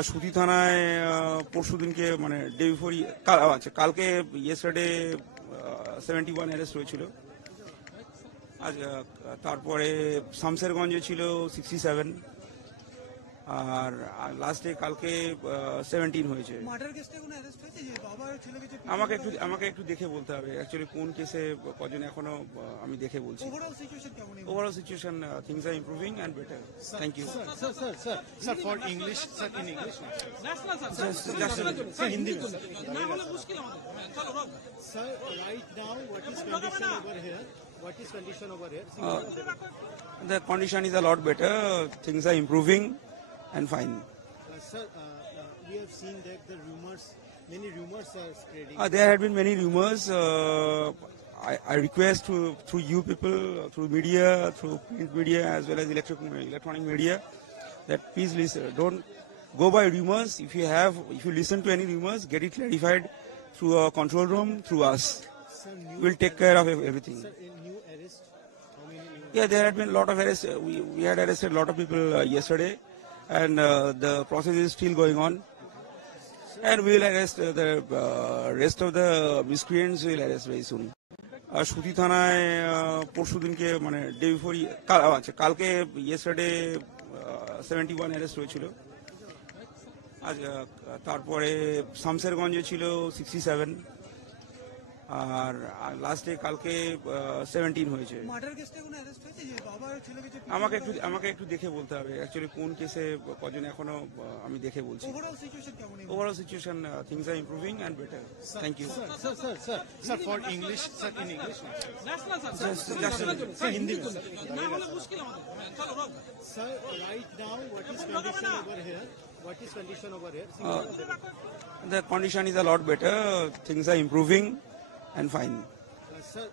সুতি থানায় পরশুদিনকে মানে ডে বিফোর আচ্ছা কালকে ইয়েস্টারডে 71 অ্যারেস্ট হয়েছিল। আজ তারপরে শামসেরগঞ্জে ছিল 67 আর লাস্টে কালকে 17 হয়েছে। আমাকে একটু দেখে বলতে হবে অ্যাকচুয়ালি কোন কেসে কজন এখনো আমি দেখে বলছি। Overall situation things are improving and better. Thank you sir for English sir in English sir hindi sir right now what is condition over here the condition is a lot better, things are improving and fine. Sir we have seen that many rumors are spreading. There had been many rumors. I request through you people, through media, through print media as well as electronic media, that please listen. Don't go by rumors. If you listen to any rumors, get it clarified through a control room, through us. We'll take care of everything. Sir, new arrest? How many new? Yeah, there had been a lot of arrests. We had arrested a lot of people yesterday, and the process is still going on. And we will arrest the rest of the miscreants. We will arrest very soon. সুতি থানায় পরশুদিনকে মানে day before আচ্ছা কালকে ইয়েস্টারডে 71 অ্যারেস্ট হয়েছিল। আজ তারপরে শামসেরগঞ্জে ছিল 67 আর লাস্টে কালকে 17 হয়েছে। আমাকে একটু দেখে বলতে হবে অ্যাকচুয়ালি কোন কেসে কজন এখনো আমি দেখে বলছি। Overall situation things are improving and better. Thank you sir for English sir in English sir hindi sir right now what is condition over here the condition is a lot better, things are improving and fine. sir